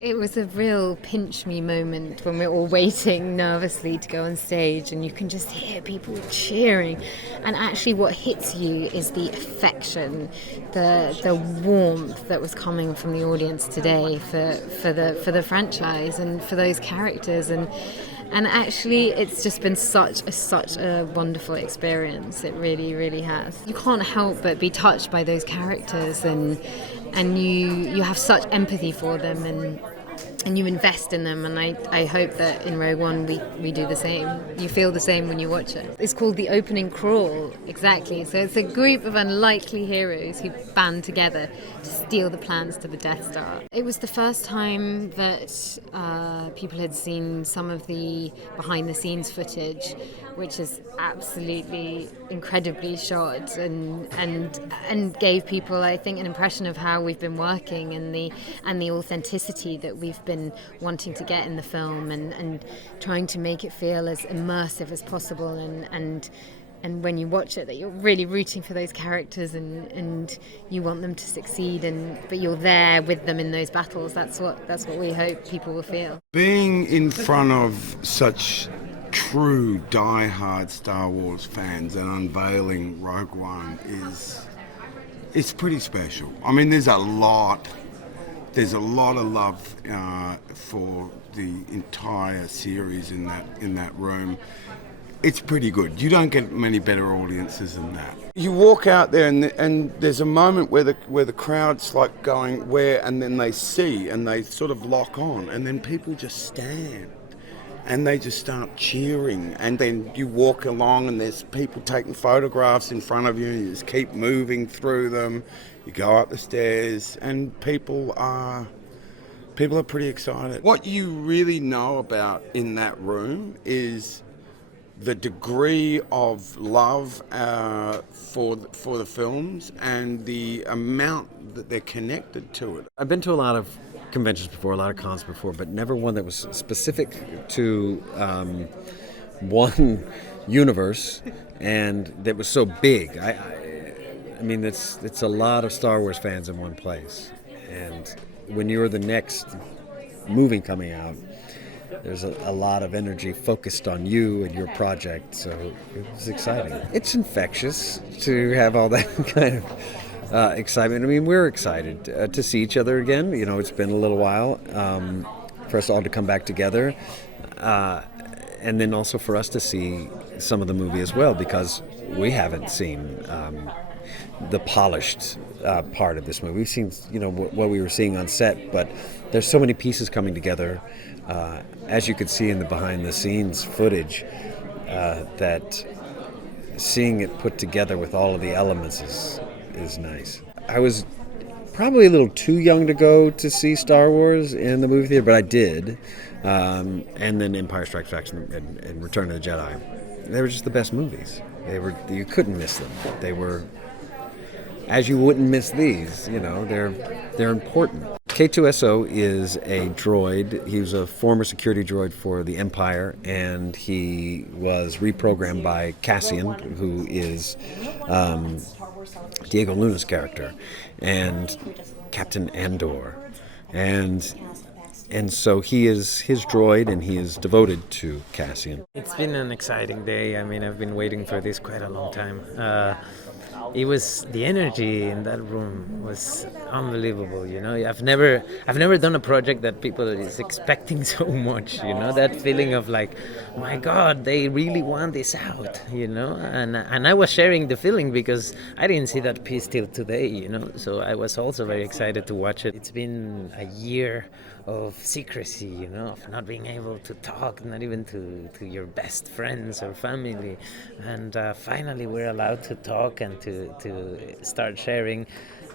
It was a real pinch me moment when we're all waiting nervously to go on stage, and you can just hear people cheering. And actually, what hits you is the affection, the warmth that was coming from the audience today for the franchise and for those characters. And actually, it's just been such a wonderful experience. It really, really has. You can't help but be touched by those characters, and you have such empathy for them, and you invest in them. And I hope that in Rogue One we do the same. You feel the same when you watch it. It's called The Opening Crawl, exactly. So it's a group of unlikely heroes who band together to steal the plans to the Death Star. It was the first time that people had seen some of the behind-the-scenes footage, which is absolutely incredibly shot and gave people, I think, an impression of how we've been working and the authenticity that we've been wanting to get in the film, and trying to make it feel as immersive as possible, and when you watch it, that you're really rooting for those characters, and you want them to succeed, but you're there with them in those battles. That's what we hope people will feel. Being in front of such true die-hard Star Wars fans and unveiling Rogue One it's pretty special. I mean, there's a lot of love for the entire series in that room. It's pretty good. You don't get many better audiences than that. You walk out there and there's a moment where the crowd's like going where, and then they see and they sort of lock on, and then people just stand and they just start cheering, and then you walk along and there's people taking photographs in front of you, and you just keep moving through them. You go up the stairs and people are pretty excited. What you really know about in that room is the degree of love for the films and the amount that they're connected to it. I've been to a lot of conventions before, a lot of cons before, but never one that was specific to one universe and that was so big. I mean, it's a lot of Star Wars fans in one place, and when you're the next movie coming out, there's a lot of energy focused on you and your project, so it was exciting. It's infectious to have all that kind of excitement. I mean, we're excited to see each other again. You know, it's been a little while for us all to come back together, and then also for us to see some of the movie as well, because we haven't seen the polished part of this movie. We've seen, you know, what we were seeing on set, but there's so many pieces coming together, as you could see in the behind-the-scenes footage, that seeing it put together with all of the elements is nice. I was probably a little too young to go to see Star Wars in the movie theater, but I did. And then Empire Strikes Back and Return of the Jedi. They were just the best movies. You couldn't miss them. They were, as you wouldn't miss these. You know, they're important. K2SO is a droid. He was a former security droid for the Empire, and he was reprogrammed by Cassian, who is Diego Luna's character, and Captain Andor. And so he is his droid, and he is devoted to Cassian. It's been an exciting day. I mean, I've been waiting for this quite a long time. It was, the energy in that room was unbelievable. You know, I've never done a project that people is expecting so much. You know, that feeling of like, my God, they really want this out. You know, and I was sharing the feeling because I didn't see that piece till today. You know, so I was also very excited to watch it. It's been a year of secrecy, you know, of not being able to talk, not even to your best friends or family, and finally we're allowed to talk and to start sharing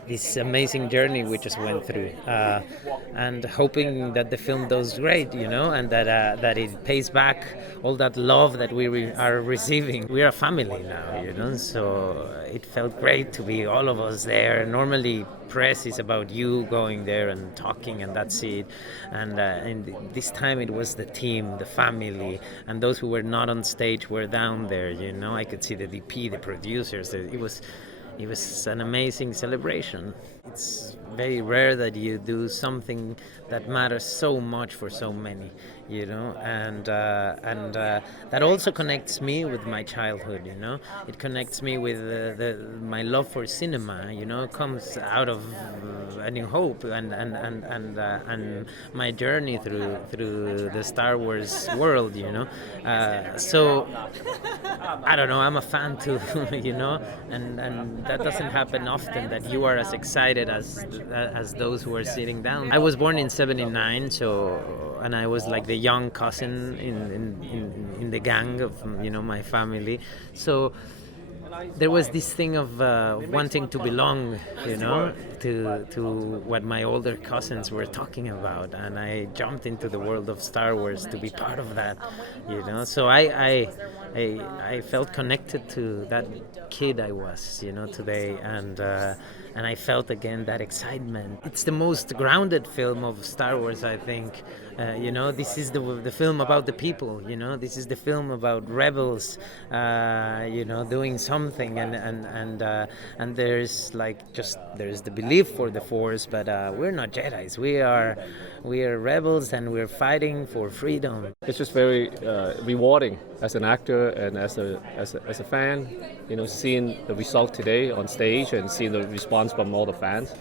this amazing journey we just went through, and hoping that the film does great, you know, and that it pays back all that love that we are receiving. We are a family now, you know, so it felt great to be all of us there. Normally press is about you going there and talking, and that's it, and this time it was the team, the family, and those who were not on stage were down there, you know. I could see the DP, the producers. it was an amazing celebration. It's very rare that you do something that matters so much for so many, you know, and that also connects me with my childhood, you know. It connects me with my love for cinema, you know, comes out of A New Hope and my journey through the Star Wars world, you know. So I don't know, I'm a fan too, you know, and that doesn't happen often, that you are as excited as those who are sitting down. I was born in '79, and I was like the young cousin in the gang of, you know, my family. So there was this thing of wanting to belong, you know, to what my older cousins were talking about, and I jumped into the world of Star Wars to be part of that, you know. So I felt connected to that kid I was, you know, today, and I felt again that excitement. It's the most grounded film of Star Wars, I think. You know, this is the film about the people, you know. This is the film about rebels, you know, doing something, and there's the belief for the Force, but we're not Jedis. We are rebels, and we're fighting for freedom. It's just very rewarding as an actor and as a fan, you know, seeing the result today on stage and seeing the response from all the fans.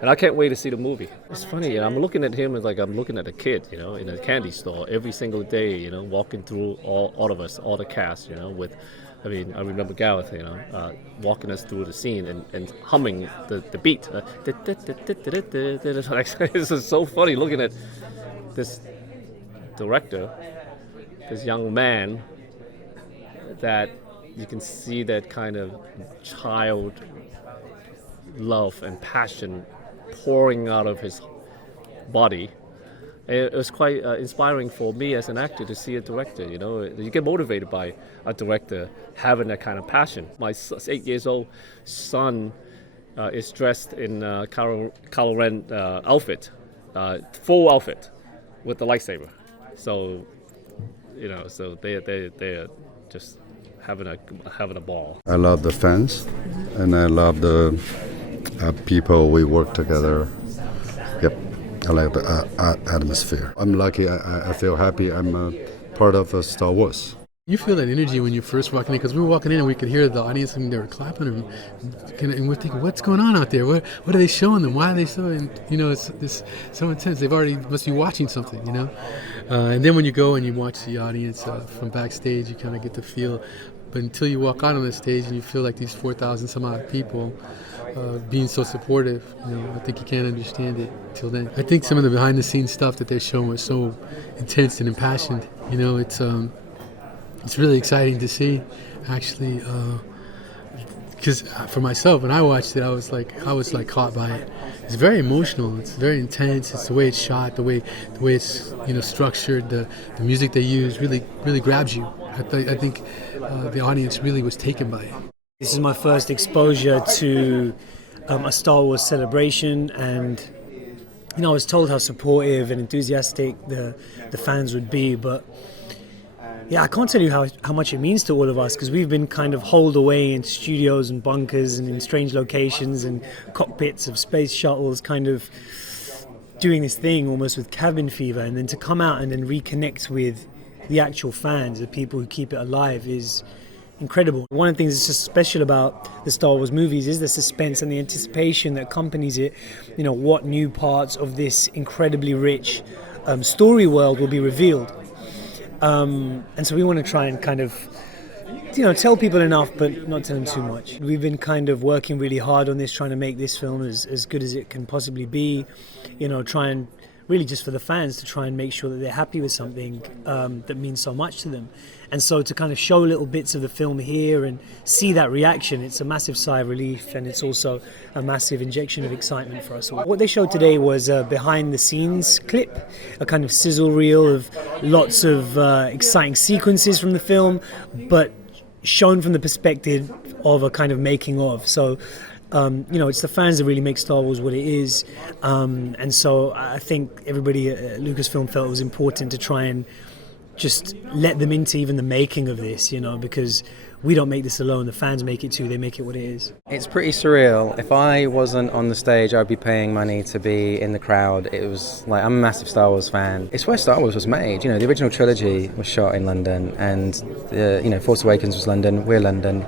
And I can't wait to see the movie. It's funny, you know, I'm looking at him as like I'm looking at a kid, you know, in a candy store every single day, you know, walking through all of us, all the cast, you know, I remember Gareth, you know, walking us through the scene and humming the beat. It's just so funny looking at this director, this young man, that you can see that kind of child love and passion pouring out of his body. It was quite inspiring for me as an actor to see a director, you know. You get motivated by a director having that kind of passion. My 8 years old son is dressed in Kylo Ren outfit, full outfit with the lightsaber. So, you know, so they're just having a ball. I love the fans, and I love the people we work together. Yep, I like the atmosphere. I'm lucky. I feel happy. I'm a part of Star Wars. You feel that energy when you're first walking in, because we were walking in and we could hear the audience and they were clapping, and we're thinking, what's going on out there? What are they showing them? Why are they so? And you know, it's so intense. They've already must be watching something, you know. And then when you go and you watch the audience from backstage, you kind of get the feel. But until you walk out on the stage and you feel like these 4,000 some odd people being so supportive, you know, I think you can't understand it till then. I think some of the behind the scenes stuff that they're showing was so intense and impassioned. You know, it's really exciting to see, actually, because for myself, when I watched it, I was like caught by it. It's very emotional. It's very intense. It's the way it's shot, the way it's, you know, structured. The music they use really grabs you. I think the audience really was taken by it. This is my first exposure to a Star Wars celebration, and you know, I was told how supportive and enthusiastic the fans would be, but yeah, I can't tell you how much it means to all of us, because we've been kind of holed away in studios and bunkers and in strange locations and cockpits of space shuttles, kind of doing this thing almost with cabin fever, and then to come out and then reconnect with the actual fans, the people who keep it alive, is incredible. One of the things that's just special about the Star Wars movies is the suspense and the anticipation that accompanies it. You know, what new parts of this incredibly rich story world will be revealed. And so we want to try and kind of, you know, tell people enough, but not tell them too much. We've been kind of working really hard on this, trying to make this film as good as it can possibly be. You know, try and really just for the fans to try and make sure that they're happy with something that means so much to them. And so to kind of show little bits of the film here and see that reaction, it's a massive sigh of relief, and it's also a massive injection of excitement for us all. What they showed today was a behind the scenes clip, a kind of sizzle reel of lots of exciting sequences from the film, but shown from the perspective of a kind of making of. So you know, it's the fans that really make Star Wars what it is, and so I think everybody at Lucasfilm felt it was important to try and just let them into even the making of this, you know, because we don't make this alone. The fans make it too. They make it what it is. It's pretty surreal. If I wasn't on the stage, I'd be paying money to be in the crowd. It was like, I'm a massive Star Wars fan. It's where Star Wars was made. You know, the original trilogy was shot in London, and you know, Force Awakens was London. We're London.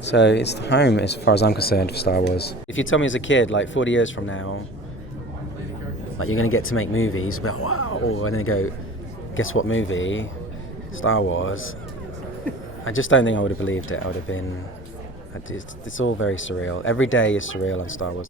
So it's the home, as far as I'm concerned, for Star Wars. If you told me as a kid, like 40 years from now, like you're going to get to make movies, well, wow, and then go, guess what movie? Star Wars. I just don't think I would have believed it. I would have been... It's all very surreal. Every day is surreal on Star Wars.